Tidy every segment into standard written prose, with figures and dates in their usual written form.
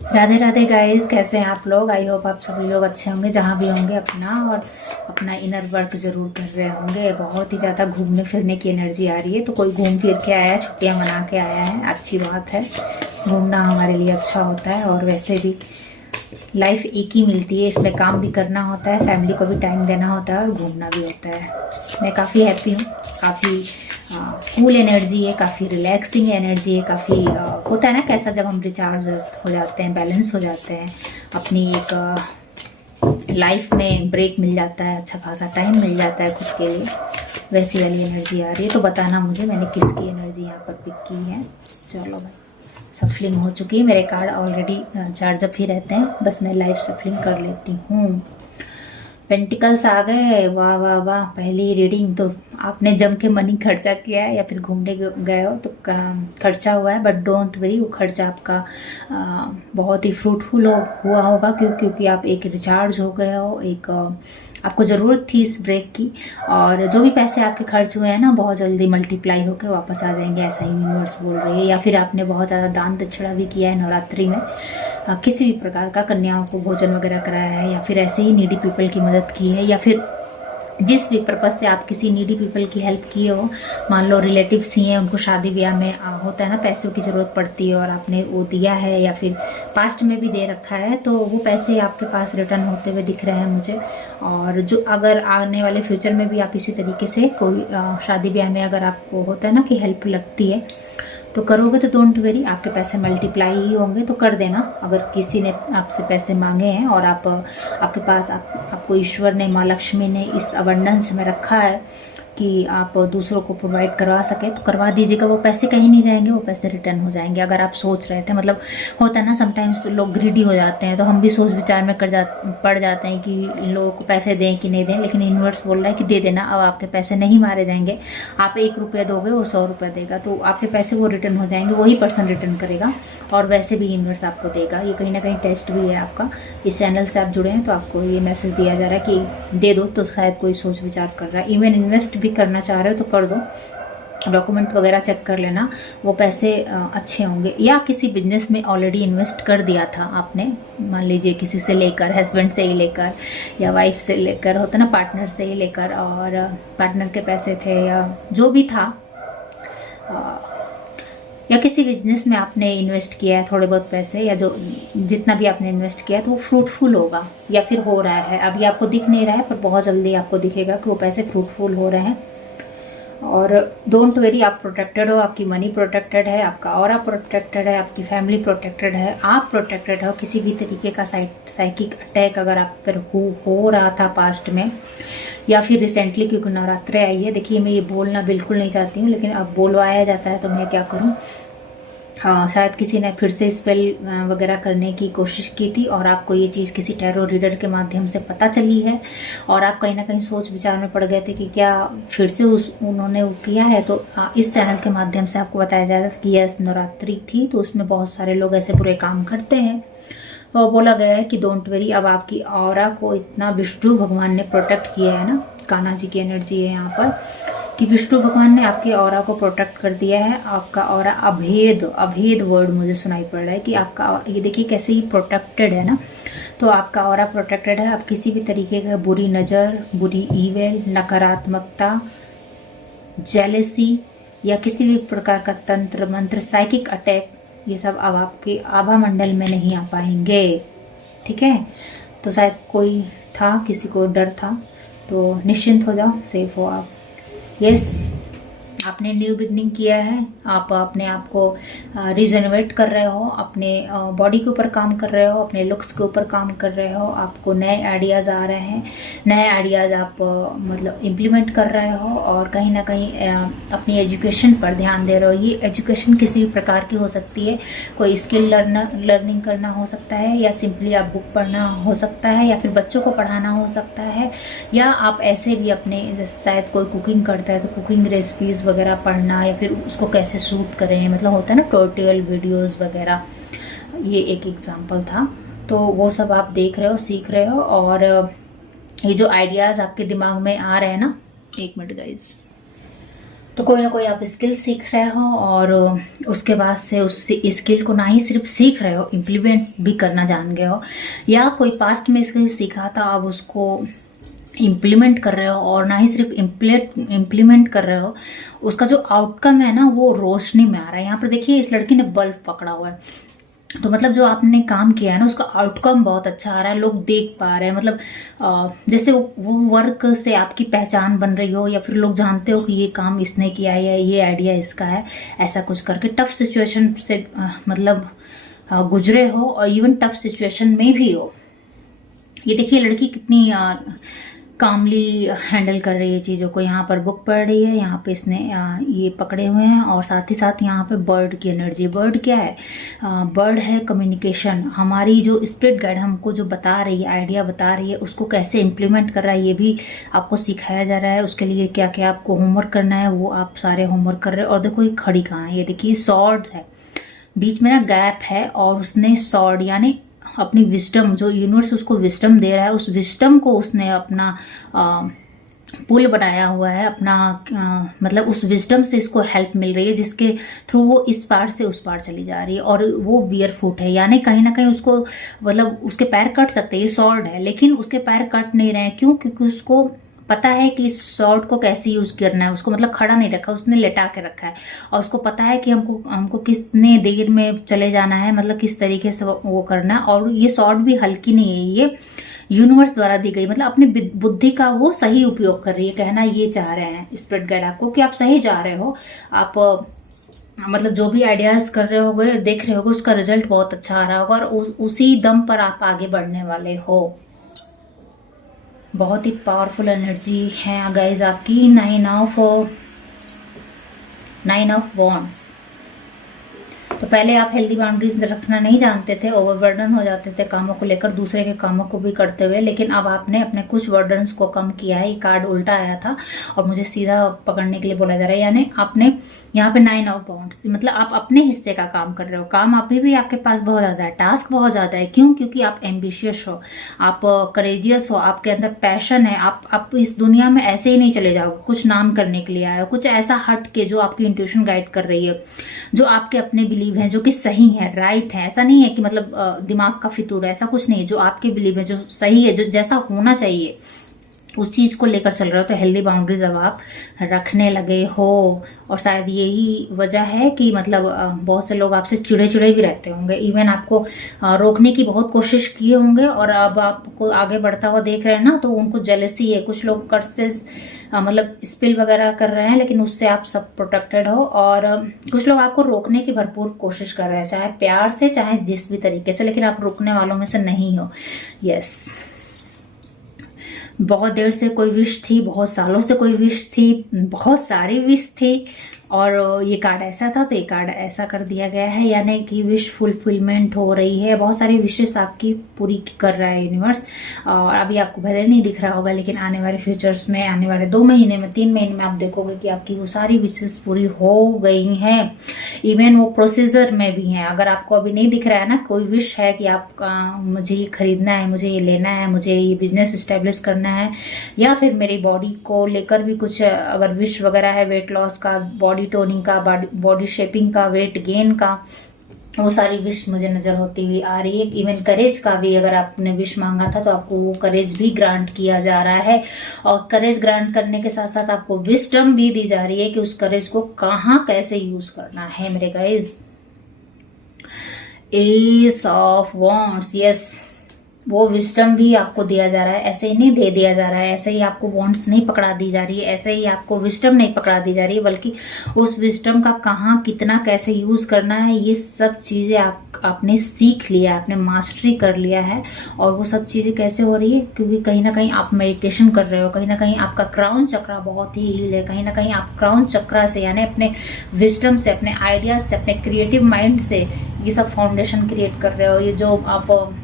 Radhe Radhe guys, कैसे हैं आप लोग। आई होप आप सभी लोग अच्छे होंगे जहाँ भी होंगे। अपना इनर वर्क जरूर कर रहे होंगे। बहुत ही ज़्यादा घूमने फिरने की एनर्जी आ रही है, तो कोई घूम फिर के आया है, छुट्टियाँ मना के आया है, अच्छी बात है। घूमना हमारे लिए अच्छा होता है। और वैसे भी लाइफ एक ही मिलती है, इसमें काम भी करना होता है, फैमिली को भी टाइम देना होता है और घूमना भी होता है। मैं काफ़ी हैप्पी हूँ, काफ़ी कूल एनर्जी है, काफ़ी रिलैक्सिंग एनर्जी है, काफ़ी होता है ना कैसा, जब हम रिचार्ज हो जाते हैं, बैलेंस हो जाते हैं, अपनी एक लाइफ में ब्रेक मिल जाता है, अच्छा खासा टाइम मिल जाता है खुद के लिए। वैसी वाली एनर्जी आ रही है। तो बताना मुझे मैंने किसकी एनर्जी यहाँ पर पिक की है। चलो भाई, सफलिंग हो चुकी है। मेरे कार्ड ऑलरेडी चार्ज अप ही रहते हैं, बस मैं लाइव सफलिंग कर लेती हूँ। पेंटिकल्स आ गए, वाह वाह वाह। पहली रीडिंग तो आपने जम के मनी खर्चा किया है या फिर घूमने गए हो तो खर्चा हुआ है, बट डोंट वरी, वो खर्चा आपका बहुत ही फ्रूटफुल हुआ होगा। क्योंकि आप एक रिचार्ज हो गए हो, एक आपको ज़रूरत थी इस ब्रेक की। और जो भी पैसे आपके खर्च हुए हैं ना, बहुत जल्दी मल्टीप्लाई होकर वापस आ जाएंगे, ऐसा यूनिवर्स बोल रही है। या फिर आपने बहुत ज़्यादा दान दक्षिणा भी किया है नवरात्रि में, किसी भी प्रकार का, कन्याओं को भोजन वगैरह कराया है, या फिर ऐसे ही नीडी पीपल की मदद की है, या फिर जिस भी पर्पज़ से आप किसी नीडी पीपल की हेल्प किए हो। मान लो रिलेटिव्स ही हैं, उनको शादी ब्याह में होता है ना, पैसों की ज़रूरत पड़ती है और आपने वो दिया है, या फिर पास्ट में भी दे रखा है, तो वो पैसे आपके पास रिटर्न होते हुए दिख रहे हैं मुझे। और जो अगर आने वाले फ्यूचर में भी आप इसी तरीके से कोई शादी ब्याह में अगर आपको होता है ना कि हेल्प लगती है तो करोगे, तो डोंट वेरी, आपके पैसे मल्टीप्लाई ही होंगे। तो कर देना। अगर किसी ने आपसे पैसे मांगे हैं और आपके पास आपको ईश्वर ने, माँ लक्ष्मी ने इस अबंडेंस में रखा है कि आप दूसरों को प्रोवाइड करवा सके, तो करवा दीजिएगा। वो पैसे कहीं नहीं जाएंगे, वो पैसे रिटर्न हो जाएंगे। अगर आप सोच रहे थे, मतलब होता है ना समटाइम्स लोग ग्रीडी हो जाते हैं, तो हम भी सोच विचार में पड़ जाते हैं कि इन लोगों को पैसे दें कि नहीं दें, लेकिन यूनिवर्स बोल रहा है कि दे देना। अब आपके पैसे नहीं मारे जाएंगे। आप 1 रुपया दोगे, वो 100 रुपया देगा, तो आपके पैसे वो रिटर्न हो जाएंगे, वही पर्सन रिटर्न करेगा। और वैसे भी यूनिवर्स आपको देगा। ये कहीं ना कहीं टेस्ट भी है आपका। इस चैनल से आप जुड़े हैं तो आपको ये मैसेज दिया जा रहा है कि दे दो, तो शायद कोई सोच विचार कर रहा है। इवन इन्वेस्ट भी करना चाह रहे हो तो कर दो, डॉक्यूमेंट वगैरह चेक कर लेना, वो पैसे अच्छे होंगे। या किसी बिजनेस में ऑलरेडी इन्वेस्ट कर दिया था आपने, मान लीजिए किसी से लेकर, हस्बैंड से ही लेकर या वाइफ से लेकर, होता ना पार्टनर से ही लेकर, और पार्टनर के पैसे थे या जो भी था, या किसी बिजनेस में आपने इन्वेस्ट किया है थोड़े बहुत पैसे, या जो जितना भी आपने इन्वेस्ट किया है, तो वो फ्रूटफुल होगा या फिर हो रहा है। अभी आपको दिख नहीं रहा है, पर बहुत जल्दी आपको दिखेगा कि वो पैसे फ्रूटफुल हो रहे हैं। और डोंट वेरी, आप प्रोटेक्टेड हो, आपकी मनी प्रोटेक्टेड है, आपका ऑरा प्रोटेक्टेड है, आपकी फैमिली प्रोटेक्टेड है, आप प्रोटेक्टेड हो। किसी भी तरीके का साइकिक अटैक अगर आप पर हो रहा था पास्ट में, या फिर रिसेंटली, क्योंकि नवरात्रि आई है। देखिए, मैं ये बोलना बिल्कुल नहीं चाहती हूँ, लेकिन अब बोलवाया जाता है तो मैं क्या करूँ। हाँ, शायद किसी ने फिर से स्पेल वगैरह करने की कोशिश की थी और आपको ये चीज़ किसी टैरो रीडर के माध्यम से पता चली है, और आप कहीं ना कहीं सोच विचार में पड़ गए थे कि क्या फिर से उन्होंने वो किया है। तो इस चैनल के माध्यम से आपको बताया जा रहा था कि यस, नवरात्रि थी, तो उसमें बहुत सारे लोग ऐसे बुरे काम करते हैं। तो बोला गया है कि डोंट वेरी, अब आपकी ऑरा को इतना विष्णु भगवान ने प्रोटेक्ट किया है ना, कान्हा जी की एनर्जी है यहाँ पर, कि विष्णु भगवान ने आपके ऑरा को प्रोटेक्ट कर दिया है। आपका ऑरा अभेद वर्ड मुझे सुनाई पड़ रहा है कि आपका, ये देखिए कैसे ही प्रोटेक्टेड है ना, तो आपका ऑरा प्रोटेक्टेड है। आप किसी भी तरीके का बुरी नज़र, बुरी ईवेल, नकारात्मकता, जेलेसी या किसी भी प्रकार का तंत्र मंत्र, साइकिक अटैक, ये सब अब आपके आभा मंडल में नहीं आ पाएंगे। ठीक है, तो शायद कोई था, किसी को डर था, तो निश्चिंत हो जाओ, सेफ हो आप। यस, आपने न्यू बिगनिंग किया है, आप अपने आप को रिजेनरेट कर रहे हो, अपने बॉडी के ऊपर काम कर रहे हो, अपने लुक्स के ऊपर काम कर रहे हो, आपको नए आइडियाज़ आ रहे हैं, नए आइडियाज़ आप मतलब इम्प्लीमेंट कर रहे हो, और कहीं ना कहीं अपनी एजुकेशन पर ध्यान दे रहे हो। ये एजुकेशन किसी भी प्रकार की हो सकती है, कोई स्किल लर्निंग करना हो सकता है, या सिंपली आप बुक पढ़ना हो सकता है, या फिर बच्चों को पढ़ाना हो सकता है, या आप ऐसे भी अपने, शायद कोई कुकिंग करता है तो कुकिंग रेसिपीज़ वगैरह पढ़ना, या फिर उसको कैसे शूट करें, मतलब होता है ना ट्यूटोरियल वीडियोस वगैरह, ये एक एग्जांपल था। तो वो सब आप देख रहे हो, सीख रहे हो, और ये जो आइडियाज़ आपके दिमाग में आ रहे हैं ना, एक मिनट गाइस, तो कोई ना कोई आप स्किल सीख रहे हो और उसके बाद से उस स्किल को ना ही सिर्फ सीख रहे हो, इम्प्लीमेंट भी करना जान गए हो, या कोई पास्ट में स्किल सीखा था अब उसको इम्प्लीमेंट कर रहे हो, और ना ही सिर्फ इम्प्लीमेंट कर रहे हो, उसका जो आउटकम है ना वो रोशनी में आ रहा है। यहाँ पर देखिए इस लड़की ने बल्ब पकड़ा हुआ है, तो मतलब जो आपने काम किया है ना उसका आउटकम बहुत अच्छा आ रहा है, लोग देख पा रहे हैं। मतलब जैसे वो वर्क से आपकी पहचान बन रही हो, या फिर लोग जानते हो कि ये काम इसने किया है या ये आइडिया इसका है, ऐसा कुछ करके टफ सिचुएशन से मतलब गुजरे हो, और इवन टफ सिचुएशन में भी हो। ये देखिए लड़की कितनी कामली हैंडल कर रही है चीज़ों को। यहाँ पर बुक पढ़ रही है, यहाँ पे इसने ये पकड़े हुए हैं, और साथ ही साथ यहाँ पे बर्ड की एनर्जी। बर्ड क्या है? बर्ड है कम्युनिकेशन। हमारी जो स्पिरिट गाइड हमको जो बता रही है, आइडिया बता रही है, उसको कैसे इम्प्लीमेंट कर रहा है ये भी आपको सिखाया जा रहा है। उसके लिए क्या क्या आपको होमवर्क करना है वो आप सारे होमवर्क कर रहे हो। और देखो ये खड़ी कहाँ है, ये देखिए सॉर्ड है, बीच में ना गैप है, और उसने सॉर्ड यानी अपनी विस्डम, जो यूनिवर्स उसको विस्डम दे रहा है, उस विस्डम को उसने अपना पुल बनाया हुआ है अपना, मतलब उस विजडम से इसको हेल्प मिल रही है, जिसके थ्रू वो इस पार से उस पार चली जा रही है। और वो बियर फुट है, यानी कहीं ना कहीं उसको मतलब उसके पैर कट सकते हैं, ये सॉर्ड है, लेकिन उसके पैर कट नहीं रहे हैं। क्यों? क्योंकि उसको पता है कि इस सॉर्ड को कैसे यूज करना है। उसको मतलब खड़ा नहीं रखा, उसने लेटा के रखा है, और उसको पता है कि हमको कितने देर में चले जाना है, मतलब किस तरीके से वो करना है। और ये सॉर्ड भी हल्की नहीं है, ये यूनिवर्स द्वारा दी गई, मतलब अपनी बुद्धि का वो सही उपयोग कर रही है। कहना ये चाह रहे हैं स्पिरिट गाइड आपको कि आप सही जा रहे हो, आप मतलब जो भी आइडियाज कर रहे होगे, देख रहे होगे, उसका रिजल्ट बहुत अच्छा आ रहा होगा, और उसी दम पर आप आगे बढ़ने वाले हो। बहुत ही पावरफुल एनर्जी है गाइज आपकी। 9 ऑफ वॉन्ड्स। तो पहले आप हेल्दी बाउंड्रीज रखना नहीं जानते थे, ओवरबर्डन हो जाते थे कामों को लेकर, दूसरे के कामों को भी करते हुए, लेकिन अब आपने अपने कुछ बर्डन्स को कम किया है। ये कार्ड उल्टा आया था और मुझे सीधा पकड़ने के लिए बोला जा रहा है, यानी आपने यहाँ पे 9 ऑफ वॉन्ड्स, मतलब आप अपने हिस्से का काम कर रहे हो। काम अभी भी आपके पास बहुत ज़्यादा है, टास्क बहुत ज़्यादा है। क्यों? क्योंकि आप एम्बिशियस हो, आप करेजियस हो, आपके अंदर पैशन है। आप इस दुनिया में ऐसे ही नहीं चले जाओगे, कुछ नाम करने के लिए आए हो, कुछ ऐसा हट के जो आपकी इंट्यूशन गाइड कर रही है, जो आपके अपने बिलीव हैं, जो कि सही है, राइट है। ऐसा नहीं है कि मतलब दिमाग का फितूर है, ऐसा कुछ नहीं है। जो आपके बिलीव है, जो सही है, जो जैसा होना चाहिए, उस चीज को लेकर चल रहे हो। तो हेल्दी बाउंड्रीज अब आप रखने लगे हो, और शायद यही वजह है कि मतलब बहुत से लोग आपसे चिड़े चिड़े भी रहते होंगे, इवन आपको रोकने की बहुत कोशिश किए होंगे, और अब आपको आगे बढ़ता हुआ देख रहे हैं ना, तो उनको जेलसी है। कुछ लोग कर्सेस मतलब स्पिल वगैरह कर रहे हैं, लेकिन उससे आप सब प्रोटेक्टेड हो। और कुछ लोग आपको रोकने की भरपूर कोशिश कर रहे हैं, चाहे प्यार से, चाहे जिस भी तरीके से, लेकिन आप रुकने वालों में से नहीं हो। यस, बहुत देर से कोई विश थी, बहुत सालों से कोई विश थी, बहुत सारी विश थी, और ये कार्ड ऐसा था तो ये कार्ड ऐसा कर दिया गया है, यानी कि विश फुलफिलमेंट हो रही है। बहुत सारी विशेष आपकी पूरी कर रहा है यूनिवर्स। और अभी आपको भले नहीं दिख रहा होगा, लेकिन आने वाले फ्यूचर्स में, आने वाले 2 महीने में, 3 महीने में आप देखोगे कि आपकी वो सारी विशेष पूरी हो गई हैं। इवन वो प्रोसीजर में भी हैं। अगर आपको अभी नहीं दिख रहा है ना, कोई विश है कि आप मुझे ये खरीदना है, मुझे ये लेना है, मुझे ये बिजनेस इस्टेब्लिश करना है, या फिर मेरी बॉडी को लेकर भी कुछ अगर विश वगैरह है, वेट लॉस का, बॉडी टोनिंग का, बॉडी शेपिंग का, वेट गेन का, वो सारी विश मुझे नजर होती हुई आ रही है। इवन करेज का भी, अगर आपने विश मांगा था तो आपको वो करेज भी ग्रांट किया जा रहा है। और करेज ग्रांट करने के साथ साथ आपको विजडम भी दी जा रही है कि उस करेज को कहाँ कैसे यूज करना है मेरे guys. S of wands, yes, वो विजडम भी आपको दिया जा रहा है। ऐसे ही नहीं दे दिया जा रहा है, ऐसे ही आपको वॉन्ड्स नहीं पकड़ा दी जा रही है, ऐसे ही आपको विजडम नहीं पकड़ा दी जा रही है, बल्कि उस विजडम का कहाँ कितना कैसे यूज करना है, ये सब चीजें आपने सीख लिया, आपने मास्टरी कर लिया है। और वो सब चीजें कैसे हो रही है? क्योंकि कहीं ना कहीं आप मेडिटेशन कर रहे हो, कहीं ना कहीं आपका क्राउन चक्रा बहुत ही हील है, कहीं ना कहीं आप क्राउन चक्रा से, यानी अपने विजडम से, अपने आइडियाज से, अपने क्रिएटिव माइंड से ये सब फाउंडेशन क्रिएट कर रहे हो। ये जो आप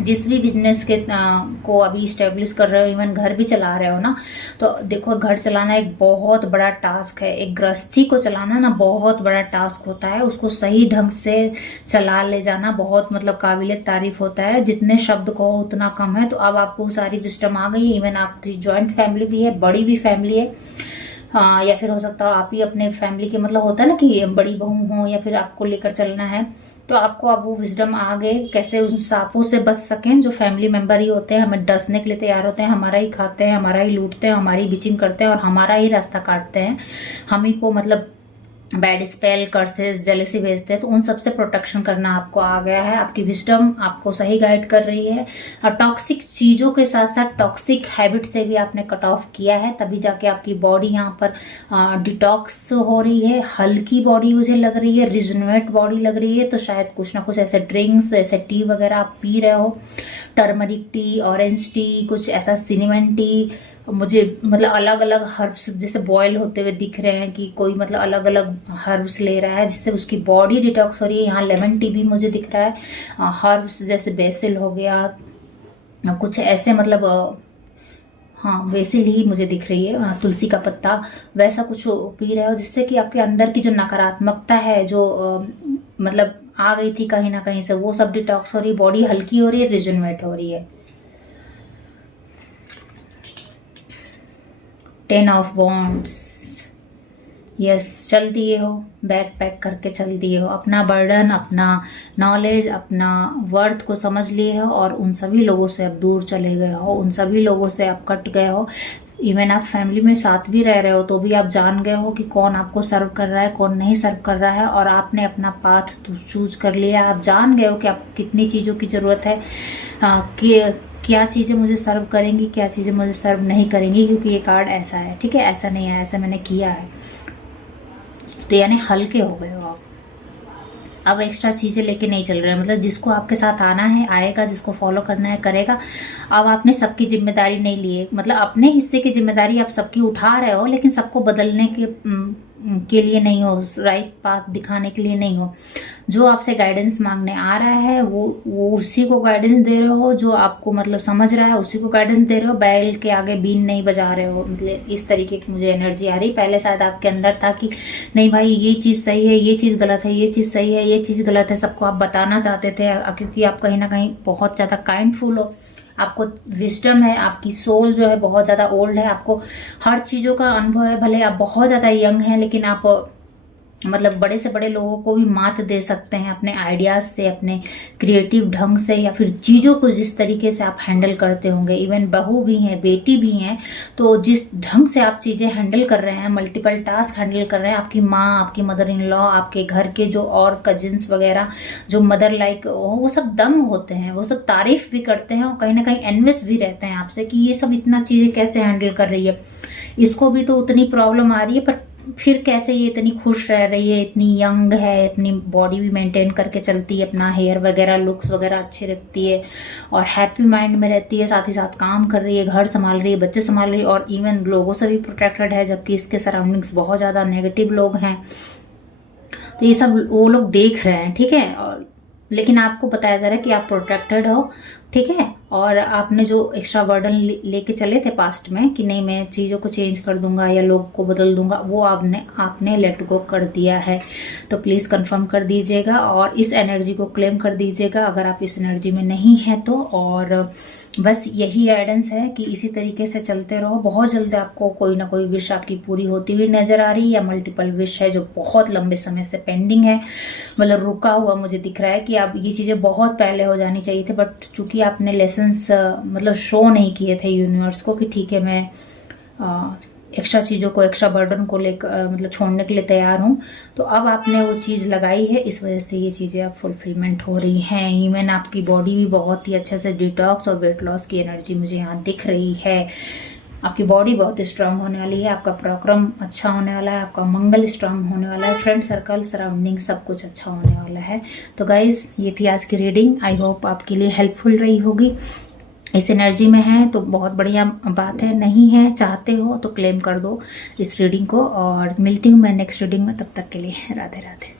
जिस भी बिजनेस के को अभी इस्टेब्लिश कर रहे हो, इवन घर भी चला रहे हो ना, तो देखो घर चलाना एक बहुत बड़ा टास्क है। एक गृहस्थी को चलाना ना बहुत बड़ा टास्क होता है, उसको सही ढंग से चला ले जाना बहुत मतलब काबिले तारीफ होता है। जितने शब्द कहो उतना कम है। तो अब आपको सारी विजडम आ गई है। इवन आपकी जॉइंट फैमिली भी है, बड़ी भी फैमिली है, हाँ, या फिर हो सकता है आप ही अपने फैमिली के, मतलब होता है ना कि बड़ी बहू हो या फिर आपको लेकर चलना है, तो आपको अब वो विजडम आ गए कैसे उन सांपों से बच सकें जो फैमिली मेंबर ही होते हैं, हमें डसने के लिए तैयार होते हैं, हमारा ही खाते हैं, हमारा ही लूटते हैं, हमारी बिचिंग करते हैं और हमारा ही रास्ता काटते हैं, हम ही को मतलब बैड स्पेल कर्सेस जेलेसी भेजते हैं। तो उन सब से प्रोटेक्शन करना आपको आ गया है। आपकी विजडम आपको सही गाइड कर रही है और टॉक्सिक चीज़ों के साथ साथ टॉक्सिक हैबिट से भी आपने कट ऑफ किया है, तभी जाके आपकी बॉडी यहाँ पर डिटॉक्स हो रही है, हल्की बॉडी मुझे लग रही है, रिजनवेट बॉडी लग रही है। तो शायद कुछ ना कुछ ऐसे ड्रिंक्स, ऐसे टी वगैरह आप पी रहे हो, टर्मरिक टी, ऑरेंज टी, कुछ ऐसा सिनेमन टी, मुझे मतलब अलग अलग हर्ब्स जैसे बॉयल होते हुए दिख रहे हैं कि कोई मतलब अलग अलग हर्ब्स ले रहा है जिससे उसकी बॉडी डिटॉक्स हो रही है। यहाँ लेमन टी भी मुझे दिख रहा है, हर्ब्स जैसे बेसिल हो गया, कुछ ऐसे मतलब हाँ बेसिल ही मुझे दिख रही है, तुलसी का पत्ता, वैसा कुछ पी रहे हो जिससे कि आपके अंदर की जो नकारात्मकता है जो मतलब आ गई थी कहीं ना कहीं से, वो सब डिटॉक्स हो रही है, बॉडी हल्की हो रही है, रिजनवेट हो रही है। 10 ऑफ वॉन्ड्स, यस, चल दिए हो, बैग पैक करके चल दिए हो, अपना बर्डन, अपना नॉलेज, अपना वर्थ को समझ लिए हो और उन सभी लोगों से अब दूर चले गए हो, उन सभी लोगों से आप कट गए हो। इवन आप फैमिली में साथ भी रह रहे हो तो भी आप जान गए हो कि कौन आपको सर्व कर रहा है, कौन नहीं सर्व कर रहा है, और आपने अपना पाथ चूज कर लिया। आप जान गए हो कि आपको कितनी चीज़ों की ज़रूरत है, कि क्या चीज़ें मुझे सर्व करेंगी, क्या चीज़ें मुझे सर्व नहीं करेंगी, क्योंकि ये कार्ड ऐसा है, ठीक है, ऐसा नहीं है, ऐसा मैंने किया है। तो यानी हल्के हो गए हो आप, अब एक्स्ट्रा चीज़ें लेके नहीं चल रहे हैं, मतलब जिसको आपके साथ आना है आएगा, जिसको फॉलो करना है करेगा। अब आपने सबकी जिम्मेदारी नहीं ली है, मतलब अपने हिस्से की जिम्मेदारी आप सबकी उठा रहे हो, लेकिन सबको बदलने के लिए नहीं हो, राइट पाथ दिखाने के लिए नहीं हो। जो आपसे गाइडेंस मांगने आ रहा है वो उसी को गाइडेंस दे रहे हो, जो आपको मतलब समझ रहा है उसी को गाइडेंस दे रहे हो, बैल के आगे बीन नहीं बजा रहे हो। मतलब इस तरीके की मुझे एनर्जी आ रही। पहले शायद आपके अंदर था कि नहीं भाई ये चीज़ सही है, ये चीज़ गलत है, ये चीज़ सही है, ये चीज़ गलत है, सबको आप बताना चाहते थे, क्योंकि आप कहीं ना कहीं बहुत ज़्यादा काइंडफुल हो, आपको विजडम है, आपकी सोल जो है बहुत ज़्यादा ओल्ड है, आपको हर चीज़ों का अनुभव है। भले आप बहुत ज़्यादा यंग हैं, लेकिन आप मतलब बड़े से बड़े लोगों को भी मात दे सकते हैं अपने आइडियाज़ से, अपने क्रिएटिव ढंग से, या फिर चीज़ों को जिस तरीके से आप हैंडल करते होंगे। इवन बहू भी हैं, बेटी भी हैं, तो जिस ढंग से आप चीज़ें हैंडल कर रहे हैं, मल्टीपल टास्क हैंडल कर रहे हैं, आपकी माँ, आपकी मदर इन लॉ, आपके घर के जो और कजिन्स वगैरह जो मदर लाइक वो सब दंग होते हैं, वो सब तारीफ भी करते हैं और कहीं ना कहीं एनवियस भी रहते हैं आपसे कि ये सब इतना चीज़ें कैसे हैंडल कर रही है, इसको भी तो उतनी प्रॉब्लम आ रही है, पर फिर कैसे ये इतनी खुश रह रही है, इतनी यंग है, इतनी बॉडी भी मेंटेन करके चलती है, अपना हेयर वगैरह लुक्स वगैरह अच्छी रखती है और हैप्पी माइंड में रहती है, साथ ही साथ काम कर रही है, घर संभाल रही है, बच्चे संभाल रही है और इवन लोगों से भी प्रोटेक्टेड है, जबकि इसके सराउंडिंग्स बहुत ज़्यादा नेगेटिव लोग हैं। तो ये सब वो लोग देख रहे हैं, ठीक है, और लेकिन आपको बताया जा रहा है कि आप प्रोटेक्टेड हो, ठीक है। और आपने जो एक्स्ट्रा बर्डन लेके चले थे पास्ट में कि नहीं मैं चीज़ों को चेंज कर दूंगा या लोग को बदल दूंगा, वो आपने लेट गो कर दिया है। तो प्लीज़ कंफर्म कर दीजिएगा और इस एनर्जी को क्लेम कर दीजिएगा अगर आप इस एनर्जी में नहीं हैं तो। और बस यही गाइडेंस है कि इसी तरीके से चलते रहो। बहुत जल्दी आपको कोई ना कोई विश आपकी पूरी होती हुई नज़र आ रही है, या मल्टीपल विश है जो बहुत लंबे समय से पेंडिंग है, मतलब रुका हुआ मुझे दिख रहा है कि आप ये चीज़ें बहुत पहले हो जानी चाहिए थे, बट चूंकि आपने लेसन्स मतलब शो नहीं किए थे यूनिवर्स को कि ठीक है मैं एक्स्ट्रा चीज़ों को, एक्स्ट्रा बर्डन को लेकर मतलब छोड़ने के लिए तैयार हूँ, तो अब आपने वो चीज़ लगाई है, इस वजह से ये चीज़ें अब फुलफिलमेंट हो रही हैं। इवन आपकी बॉडी भी बहुत ही अच्छे से डिटॉक्स और वेट लॉस की एनर्जी मुझे यहाँ दिख रही है। आपकी बॉडी बहुत स्ट्रांग होने वाली है, आपका पराक्रम अच्छा होने वाला है, आपका मंगल स्ट्रांग होने वाला है, फ्रेंड सर्कल, सराउंडिंग सब कुछ अच्छा होने वाला है। तो गाइज ये थी आज की रीडिंग, आई होप आपके लिए हेल्पफुल रही होगी। इस एनर्जी में है तो बहुत बढ़िया बात है, नहीं है चाहते हो तो क्लेम कर दो इस रीडिंग को। और मिलती हूँ मैं नेक्स्ट रीडिंग में, तब तक के लिए राधे राधे।